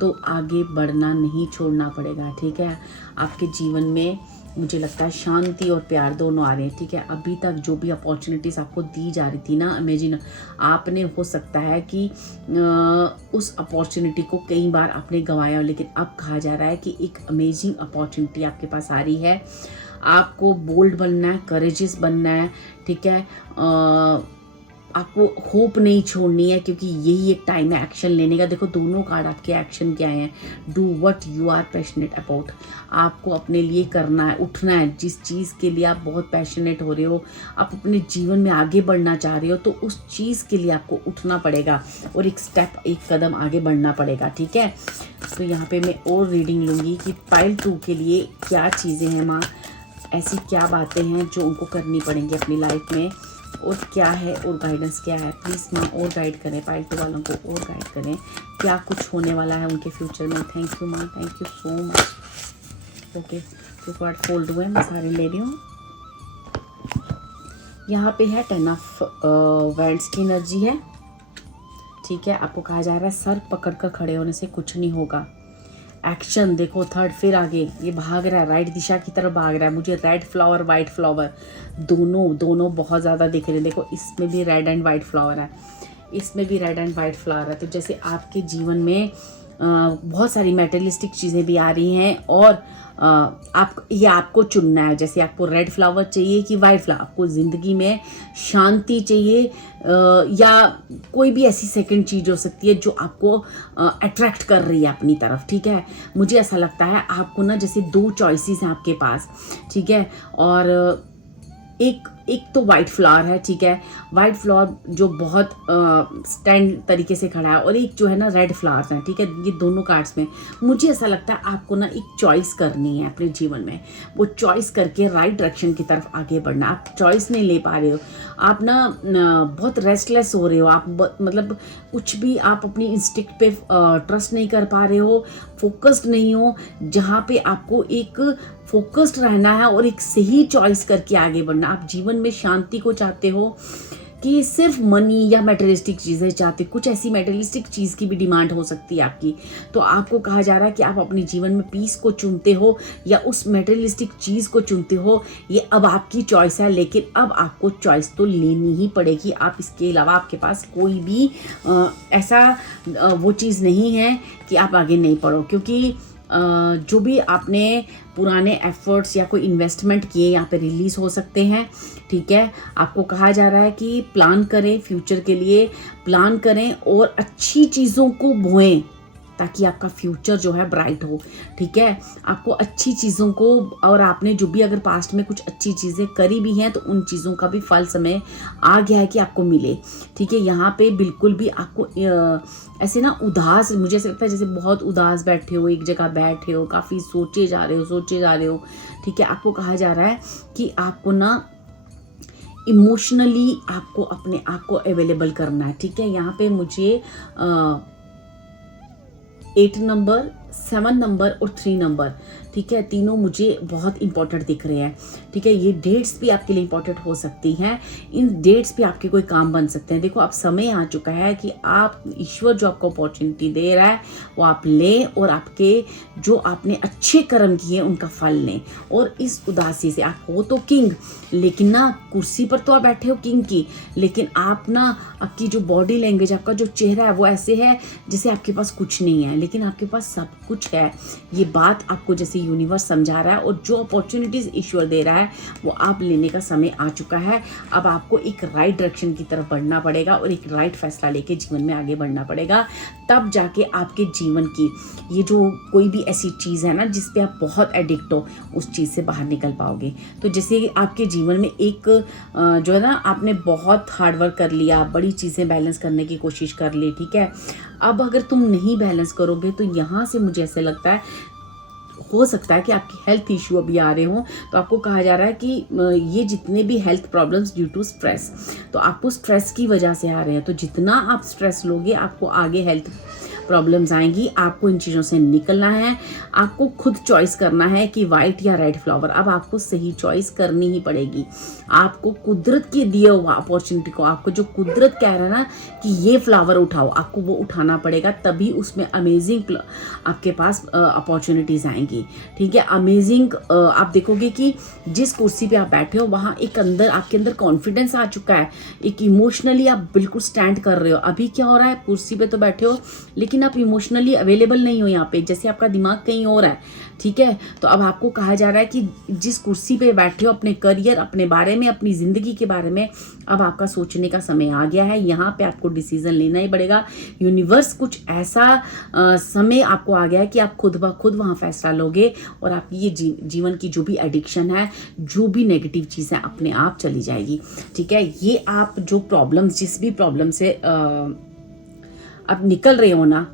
तो आगे बढ़ना नहीं छोड़ना पड़ेगा। ठीक है, आपके जीवन में मुझे लगता है शांति और प्यार दोनों आ रहे हैं। ठीक है, अभी तक जो भी अपॉर्चुनिटीज़ आपको दी जा रही थी ना, इमेजिन आपने हो सकता है कि उस अपॉर्चुनिटी को कई बार आपने गंवाया, लेकिन अब कहा जा रहा है कि एक अमेजिंग अपॉर्चुनिटी आपके पास आ रही है। आपको बोल्ड बनना है, करेजियस बनना है। ठीक है, आपको होप नहीं छोड़नी है, क्योंकि यही एक टाइम है एक्शन लेने का। देखो दोनों कार्ड आपके एक्शन के आए हैं। Do what you are passionate about. आपको अपने लिए करना है, उठना है। जिस चीज़ के लिए आप बहुत पैशनेट हो रहे हो, आप अपने जीवन में आगे बढ़ना चाह रहे हो, तो उस चीज़ के लिए आपको उठना पड़ेगा और एक स्टेप, एक कदम आगे बढ़ना पड़ेगा। ठीक है, तो यहाँ पे मैं और रीडिंग लूँगी कि पाइल 2 के लिए क्या चीज़ें हैं माँ, ऐसी क्या बातें हैं जो उनको करनी पड़ेंगी अपनी लाइफ में, और क्या है और गाइडेंस क्या है। प्लीज़ माँ और गाइड करें, पाइल 2 वालों को और गाइड करें, क्या कुछ होने वाला है उनके फ्यूचर में। थैंक यू माँ, thank you so much. Okay, तो कार्ड फोल्ड हुए, मैं सारे ले रही हूँ। यहाँ पे है 10 ऑफ वैंड्स की एनर्जी है। ठीक है, आपको कहा जा रहा है सर पकड़ कर खड़े होने से कुछ नहीं होगा। एक्शन देखो, थर्ड फिर आगे ये भाग रहा है, राइट दिशा की तरफ भाग रहा है। मुझे रेड फ्लावर, वाइट फ्लावर दोनों बहुत ज़्यादा दिख रहे हैं। देखो इसमें भी रेड एंड वाइट फ्लावर है, इसमें भी रेड एंड वाइट फ्लावर है। तो जैसे आपके जीवन में बहुत सारी मेटेरियलिस्टिक चीज़ें भी आ रही हैं और आपको चुनना है। जैसे आपको रेड फ्लावर चाहिए कि वाइट फ्लावर, आपको ज़िंदगी में शांति चाहिए या कोई भी ऐसी सेकंड चीज़ हो सकती है जो आपको अट्रैक्ट कर रही है अपनी तरफ। ठीक है, मुझे ऐसा लगता है आपको ना जैसे 2 चॉइसेस हैं आपके पास। ठीक है, और एक तो वाइट फ्लावर है। ठीक है, वाइट फ्लावर जो बहुत स्टैंड तरीके से खड़ा है, और एक जो है ना रेड फ्लावर्स हैं। ठीक है, ये दोनों कार्ड्स में मुझे ऐसा लगता है आपको ना एक चॉइस करनी है अपने जीवन में। वो चॉइस करके राइट डायरेक्शन की तरफ आगे बढ़ना। आप चॉइस नहीं ले पा रहे हो, आप ना बहुत रेस्टलेस हो रहे हो, आप मतलब कुछ भी आप अपनी इंस्टिंक्ट पे ट्रस्ट नहीं कर पा रहे हो, फोकस्ड नहीं हो, जहाँ पे आपको एक फोकस्ड रहना है और एक सही चॉइस करके आगे बढ़ना। आप जीवन में शांति को चाहते हो कि सिर्फ मनी या मटेरियलिस्टिक चीज़ें चाहते, कुछ ऐसी मटेरियलिस्टिक चीज़ की भी डिमांड हो सकती है आपकी, तो आपको कहा जा रहा है कि आप अपने जीवन में पीस को चुनते हो या उस मटेरियलिस्टिक चीज़ को चुनते हो, ये अब आपकी चॉइस है। लेकिन अब आपको चॉइस तो लेनी ही पड़ेगी। आप इसके अलावा आपके पास कोई भी ऐसा वो चीज़ नहीं है कि आप आगे नहीं बढ़ो, क्योंकि जो भी आपने पुराने एफर्ट्स या कोई इन्वेस्टमेंट किए यहाँ पे रिलीज़ हो सकते हैं। ठीक है, आपको कहा जा रहा है कि प्लान करें, फ्यूचर के लिए प्लान करें और अच्छी चीज़ों को बोएं ताकि आपका फ्यूचर जो है ब्राइट हो। ठीक है, आपको अच्छी चीज़ों को, और आपने जो भी अगर पास्ट में कुछ अच्छी चीज़ें करी भी हैं तो उन चीज़ों का भी फल समय आ गया है कि आपको मिले। ठीक है, यहाँ पे बिल्कुल भी आपको ऐसे ना उदास, मुझे ऐसा लगता है जैसे बहुत उदास बैठे हो, एक जगह बैठे हो, काफ़ी सोचे जा रहे हो। ठीक है, आपको कहा जा रहा है कि आपको ना इमोशनली आपको अपने आप को अवेलेबल करना है। ठीक है, यहाँ पे मुझे 8 नंबर, 7 नंबर और 3 नंबर, ठीक है, तीनों मुझे बहुत इंपॉर्टेंट दिख रहे हैं। ठीक है, ये डेट्स भी आपके लिए इंपॉर्टेंट हो सकती हैं, इन डेट्स भी आपके कोई काम बन सकते हैं। देखो, अब समय आ चुका है कि आप, ईश्वर जो आपको अपॉर्चुनिटी दे रहा है वो आप लें और आपके जो आपने अच्छे कर्म किए उनका फल लें। और इस उदासी से, आप हो तो किंग, लेकिन ना कुर्सी पर तो आप बैठे हो किंग की, लेकिन आप ना, आपकी जो बॉडी लैंग्वेज, आपका जो चेहरा है वो ऐसे है जैसे आपके पास कुछ नहीं है, लेकिन आपके पास सब कुछ है। ये बात आपको जैसे यूनिवर्स समझा रहा है, और जो अपॉर्चुनिटीज ईश्वर दे रहा है वो आप लेने का समय आ चुका है। अब आपको एक राइट डायरेक्शन की तरफ बढ़ना पड़ेगा और एक राइट फैसला लेके जीवन में आगे बढ़ना पड़ेगा, तब जाके आपके जीवन की ये जो कोई भी ऐसी चीज़ है ना जिस पे आप बहुत एडिक्ट हो, उस चीज़ से बाहर निकल पाओगे। तो जैसे आपके जीवन में एक जो है ना, आपने बहुत हार्डवर्क कर लिया, बड़ी चीज़ें बैलेंस करने की कोशिश कर ली। ठीक है, अब अगर तुम नहीं बैलेंस करोगे तो यहाँ से मुझे ऐसे लगता है, हो सकता है कि आपकी हेल्थ इश्यू अभी आ रहे हो। तो आपको कहा जा रहा है कि ये जितने भी health problems due to stress, तो आपको स्ट्रेस की वजह से आ रहे हैं। तो जितना आप स्ट्रेस लोगे, आपको आगे हेल्थ प्रॉब्लम्स आएंगी। आपको इन चीज़ों से निकलना है, आपको खुद चॉइस करना है कि वाइट या रेड फ्लावर। अब आपको सही चॉइस करनी ही पड़ेगी। आपको कुदरत के दिए हुआ अपॉर्चुनिटी को, आपको जो कुदरत कह रहा है ना कि ये फ्लावर उठाओ, आपको वो उठाना पड़ेगा, तभी उसमें अमेजिंग आपके पास अपॉर्चुनिटीज़ आएंगी। ठीक है, अमेजिंग आप देखोगे कि जिस कुर्सी पे आप बैठे हो वहाँ एक अंदर, आपके अंदर कॉन्फिडेंस आ चुका है, एक इमोशनली आप बिल्कुल स्टैंड कर रहे हो। अभी क्या हो रहा है, कुर्सी पे तो बैठे हो लेकिन आप इमोशनली अवेलेबल नहीं हो यहाँ पे, जैसे आपका दिमाग कहीं और है। ठीक है, तो अब आपको कहा जा रहा है कि जिस कुर्सी पे बैठे हो, अपने करियर, अपने बारे में, अपनी ज़िंदगी के बारे में अब आपका सोचने का समय आ गया है। यहाँ पे आपको डिसीजन लेना ही पड़ेगा। यूनिवर्स कुछ ऐसा समय आपको आ गया है कि आप खुद ब खुद वहाँ फैसला लोगे और आपकी ये जीवन की जो भी एडिक्शन है, जो भी नेगेटिव चीज़ें अपने आप चली जाएगी। ठीक है, ये आप जो प्रॉब्लम्स, जिस भी प्रॉब्लम से आप निकल रहे हो ना,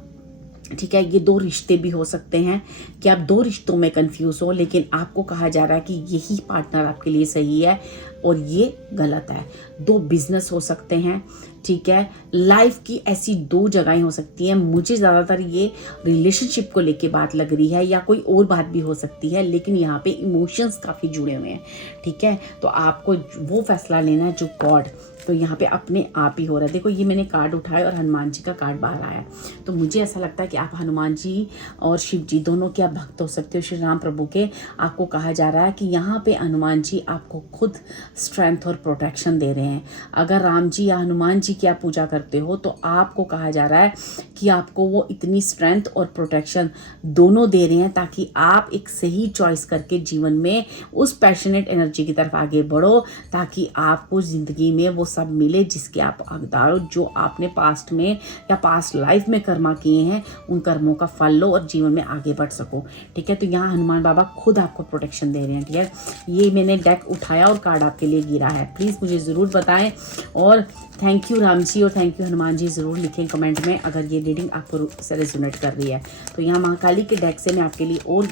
ठीक है, ये 2 रिश्ते भी हो सकते हैं कि आप 2 रिश्तों में कंफ्यूज हो, लेकिन आपको कहा जा रहा है कि यही पार्टनर आपके लिए सही है और ये गलत है। 2 बिजनेस हो सकते हैं। ठीक है, लाइफ की ऐसी 2 जगहें हो सकती हैं। मुझे ज़्यादातर ये रिलेशनशिप को लेके बात लग रही है, या कोई और बात भी हो सकती है, लेकिन यहाँ पे इमोशंस काफ़ी जुड़े हुए हैं। ठीक है, तो आपको वो फैसला लेना है जो गॉड, तो यहाँ पे अपने आप ही हो रहा है। देखो, ये मैंने कार्ड उठाया और हनुमान जी का कार्ड बाहर आया, तो मुझे ऐसा लगता है कि आप हनुमान जी और शिव जी दोनों के आप भक्त हो सकते हो, श्री राम प्रभु के। आपको कहा जा रहा है कि यहाँ पे हनुमान जी आपको खुद स्ट्रेंथ और प्रोटेक्शन दे रहे हैं। अगर राम जी या हनुमान जी की आप पूजा करते हो तो आपको कहा जा रहा है कि आपको वो इतनी स्ट्रेंथ और प्रोटेक्शन दोनों दे रहे हैं, ताकि आप एक सही चॉइस करके जीवन में उस पैशनेट एनर्जी की तरफ आगे बढ़ो, ताकि आपको ज़िंदगी में वो सब मिले जिसके आप हकदार हो, जो आपने पास्ट में या पास्ट लाइफ में कर्मा किए हैं, उन कर्मों का फल लो और जीवन में आगे बढ़ सको। ठीक है, तो यहाँ हनुमान बाबा खुद आपको प्रोटेक्शन दे रहे हैं। ठीक है, ये मैंने डेक उठाया और कार्ड आपके लिए गिरा है। प्लीज़ मुझे ज़रूर बताएं, और थैंक यू राम जी और थैंक यू हनुमान जी ज़रूर लिखें कमेंट में अगर ये रीडिंग आपको से रेजोनेट कर रही है। तो यहाँ महाकाली के डेक से मैं आपके लिए और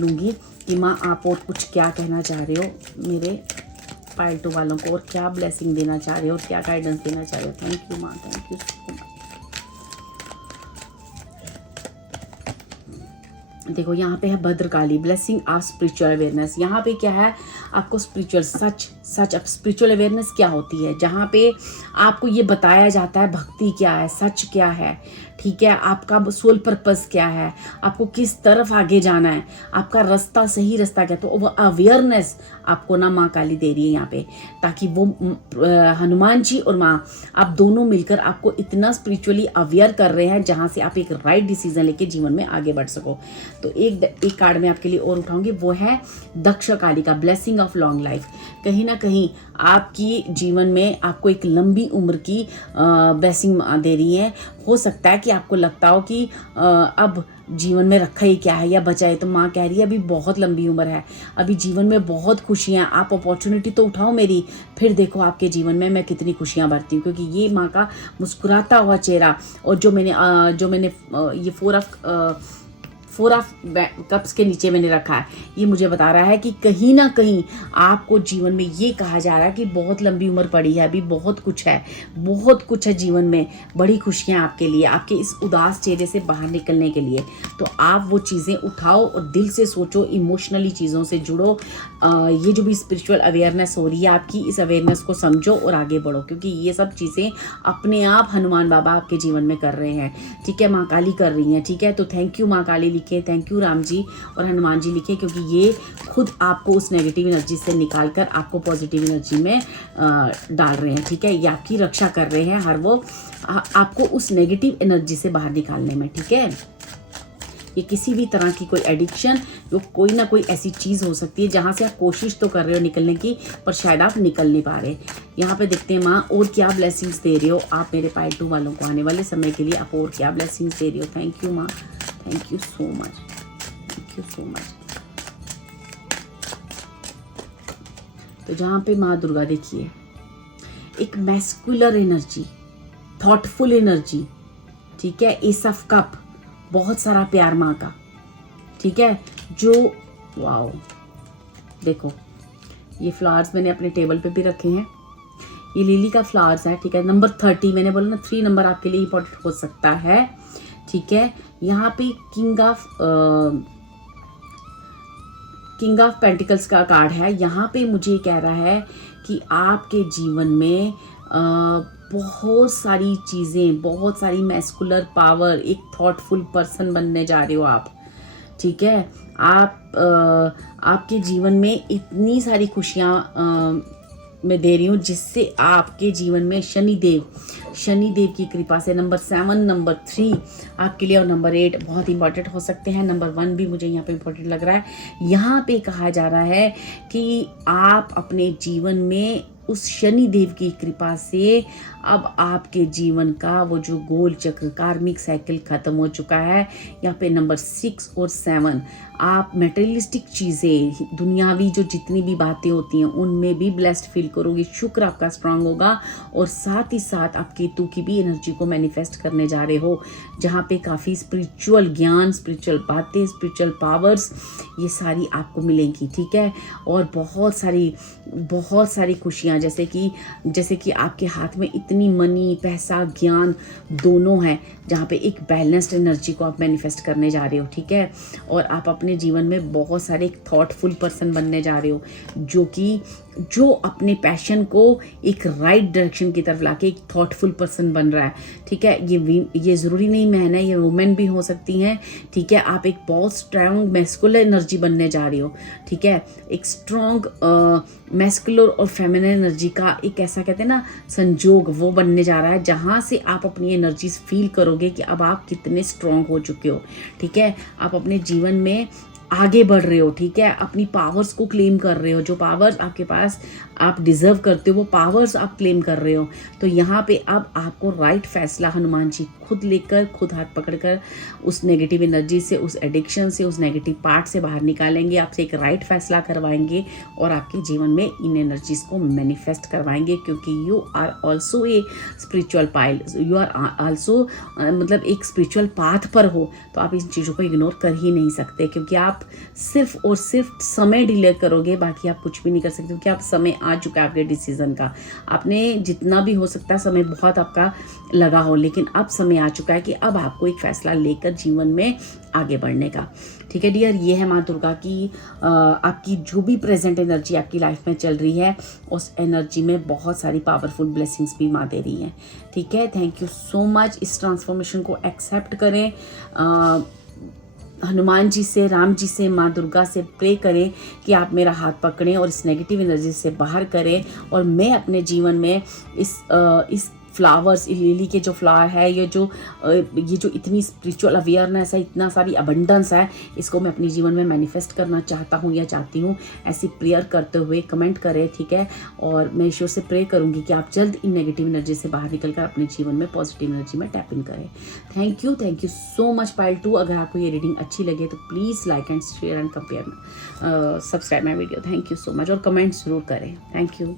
लूँगी कि माँ आप और कुछ क्या कहना चाह रहे हो मेरे पाइल 2 वालों को, और क्या ब्लेसिंग देना चाह रहे हो और क्या गाइडेंस देना चाह रहे हो। थैंक यू माँ, थैंक यू सो मच। देखो यहाँ पे है Bhadrakali, blessing of spiritual awareness. यहाँ पे क्या है, आपको स्पिरिचुअल सच अब स्पिरिचुअल अवेयरनेस क्या होती है, जहाँ पे आपको ये बताया जाता है भक्ति क्या है, सच क्या है, ठीक है, आपका सोल पर्पस क्या है, आपको किस तरफ आगे जाना है, आपका रास्ता सही रास्ता क्या, तो वो अवेयरनेस आपको ना माँ काली दे रही है यहाँ पे, ताकि वो हनुमान जी और माँ आप दोनों मिलकर आपको इतना स्पिरिचुअली अवेयर कर रहे हैं जहाँ से आप एक राइट डिसीजन लेके जीवन में आगे बढ़ सको। तो एक कार्ड में आपके लिए और उठाऊंगी, वो है दक्ष काली का, ब्लेसिंग ऑफ लॉन्ग लाइफ। कहीं ना कहीं आपकी जीवन में आपको एक लंबी उम्र की ब्लेसिंग दे रही है। हो सकता है कि आपको लगता हो कि अब जीवन में रखा ही क्या है या बचा है, तो माँ कह रही है अभी बहुत लंबी उम्र है, अभी जीवन में बहुत खुशियाँ, आप अपॉर्चुनिटी तो उठाओ मेरी, फिर देखो आपके जीवन में मैं कितनी खुशियाँ भरती हूँ। क्योंकि ये माँ का मुस्कुराता हुआ चेहरा, और जो मैंने ये फोर ऑफ कप्स के नीचे मैंने रखा है, ये मुझे बता रहा है कि कहीं ना कहीं आपको जीवन में ये कहा जा रहा है कि बहुत लंबी उम्र पड़ी है, अभी बहुत कुछ है जीवन में, बड़ी खुशियाँ आपके लिए, आपके इस उदास चेहरे से बाहर निकलने के लिए। तो आप वो चीज़ें उठाओ और दिल से सोचो, इमोशनली चीज़ों से जुड़ो। ये जो भी स्पिरिचुअल अवेयरनेस हो रही है आपकी, इस अवेयरनेस को समझो और आगे बढ़ो, क्योंकि ये सब चीज़ें अपने आप हनुमान बाबा आपके जीवन में कर रहे हैं, ठीक है, माँ काली कर रही हैं, ठीक है। तो थैंक यू माँ काली लिखे, थैंक यू राम जी और हनुमान जी लिखे, क्योंकि ये खुद आपको उस नेगेटिव एनर्जी से निकाल कर आपको पॉजिटिव एनर्जी में डाल रहे हैं, ठीक है। ये आपकी रक्षा कर रहे हैं, हर वो आपको उस नेगेटिव एनर्जी से बाहर निकालने में, ठीक है। ये किसी भी तरह की कोई एडिक्शन, जो कोई ना कोई ऐसी चीज़ हो सकती है जहाँ से आप कोशिश तो कर रहे हो निकलने की, पर शायद आप निकल नहीं पा रहे। यहाँ पे देखते हैं माँ और क्या ब्लेसिंग्स दे रहे हो आप मेरे पार्ट 2 वालों को, आने वाले समय के लिए आप और क्या ब्लेसिंग्स दे रहे हो। थैंक यू माँ, thank you so much, thank you so much. तो जहाँ पे माँ दुर्गा देखिए, एक मैस्कुलर एनर्जी, थॉटफुल एनर्जी, ठीक है, एस ऑफ कप, बहुत सारा प्यार माँ का, ठीक है। जो वाओ, देखो ये फ्लावर्स मैंने अपने टेबल पे भी रखे हैं, ये लिली का फ्लावर्स है, ठीक है। नंबर 30 मैंने बोला ना, 3 नंबर आपके लिए इंपॉर्टेंट हो सकता है, ठीक है। यहाँ पे किंग ऑफ पेंटिकल्स का कार्ड है। यहाँ पे मुझे कह रहा है कि आपके जीवन में बहुत सारी चीज़ें, बहुत सारी मैस्कुलर पावर, एक थॉटफुल पर्सन बनने जा रहे हो आप, ठीक है। आपके जीवन में इतनी सारी खुशियाँ मैं दे रही हूँ, जिससे आपके जीवन में शनिदेव की कृपा से नंबर 7, नंबर 3 आपके लिए, और नंबर 8 बहुत इंपॉर्टेंट हो सकते हैं। नंबर 1 भी मुझे यहाँ पे इंपॉर्टेंट लग रहा है। यहाँ पे कहा जा रहा है कि आप अपने जीवन में उस शनिदेव की कृपा से अब आपके जीवन का वो जो गोल चक्र, कार्मिक साइकिल खत्म हो चुका है। यहाँ पे नंबर 6 और 7 आप मटेरियलिस्टिक चीज़ें, दुनियावी जो जितनी भी बातें होती हैं, उनमें भी ब्लेस्ड फील करोगे, शुक्र आपका स्ट्रांग होगा, और साथ ही साथ आप केतु की भी एनर्जी को मैनिफेस्ट करने जा रहे हो, जहाँ पे काफ़ी स्पिरिचुअल ज्ञान, स्पिरिचुअल बातें, स्पिरिचुअल पावर्स, ये सारी आपको मिलेंगी, ठीक है। और बहुत सारी खुशियाँ, जैसे कि आपके हाथ में इतनी मनी, पैसा, ज्ञान दोनों है, जहाँ पे एक बैलेंस्ड एनर्जी को आप मैनिफेस्ट करने जा रहे हो, ठीक है। और आप अपने जीवन में बहुत सारे एक थॉटफुल पर्सन बनने जा रहे हो, जो अपने पैशन को एक राइट डायरेक्शन की तरफ लाके एक थॉटफुल पर्सन बन रहा है, ठीक है। ये ज़रूरी नहीं मैन है, ये वुमेन भी हो सकती हैं, ठीक है। आप एक बहुत स्ट्रॉन्ग मैस्कुलर एनर्जी बनने जा रही हो, ठीक है। एक स्ट्रॉन्ग मैस्कुलर और फेमिनिन एनर्जी का एक ऐसा कहते हैं ना संजोग, वो बनने जा रहा है, जहाँ से आप अपनी एनर्जीज फील करोगे कि अब आप कितने स्ट्रॉन्ग हो चुके हो, ठीक है। आप अपने जीवन में आगे बढ़ रहे हो, ठीक है। अपनी पावर्स को क्लेम कर रहे हो, जो पावर्स आपके पास आप डिजर्व करते हो, वो पावर्स आप क्लेम कर रहे हो। तो यहाँ पे अब आपको राइट फैसला हनुमान जी खुद लेकर, खुद हाथ पकड़कर उस नेगेटिव एनर्जी से, उस एडिक्शन से, उस नेगेटिव पार्ट से बाहर निकालेंगे, आपसे एक राइट फैसला करवाएंगे और आपके जीवन में इन एनर्जीज को मैनिफेस्ट करवाएंगे। क्योंकि you are also a spiritual pile, you are also मतलब एक स्पिरिचुअल पाथ पर हो, तो आप इन चीज़ों को इग्नोर कर ही नहीं सकते, क्योंकि आप आप सिर्फ और सिर्फ समय डिले करोगे, बाकी आप कुछ भी नहीं कर सकते, क्योंकि आप समय आ चुका है आपके डिसीज़न का। आपने जितना भी हो सकता है, समय बहुत आपका लगा हो, लेकिन अब समय आ चुका है कि अब आपको एक फैसला लेकर जीवन में आगे बढ़ने का। ठीक है डियर, ये है माँ दुर्गा की आपकी जो भी प्रेजेंट एनर्जी आपकी लाइफ में चल रही है, उस एनर्जी में बहुत सारी पावरफुल ब्लेसिंग्स भी माँ दे रही हैं। ठीक है, थैंक यू सो मच। इस ट्रांसफॉर्मेशन को एक्सेप्ट करें, हनुमान जी से, राम जी से, माँ दुर्गा से प्रे करें कि आप मेरा हाथ पकड़ें और इस नेगेटिव एनर्जी से बाहर करें, और मैं अपने जीवन में इस फ्लावर्स, लिली के जो फ्लावर है, ये जो इतनी स्पिरिचुअल अवेयरनेस है, इतना सारी अबंडेंस है, इसको मैं अपने जीवन में मैनिफेस्ट करना चाहता हूँ या चाहती हूँ। ऐसी प्रेयर करते हुए कमेंट करें, ठीक है। और मैं ईश्वर से प्रे करूँगी कि आप जल्द इन नेगेटिव एनर्जी से बाहर निकलकर अपने जीवन में पॉजिटिव एनर्जी में टैप इन करें। थैंक यू सो मच पायल 2। अगर आपको ये रीडिंग अच्छी लगे तो please like and share and compare, subscribe my video. Thank you so much, और कमेंट्स ज़रूर करें। Thank you.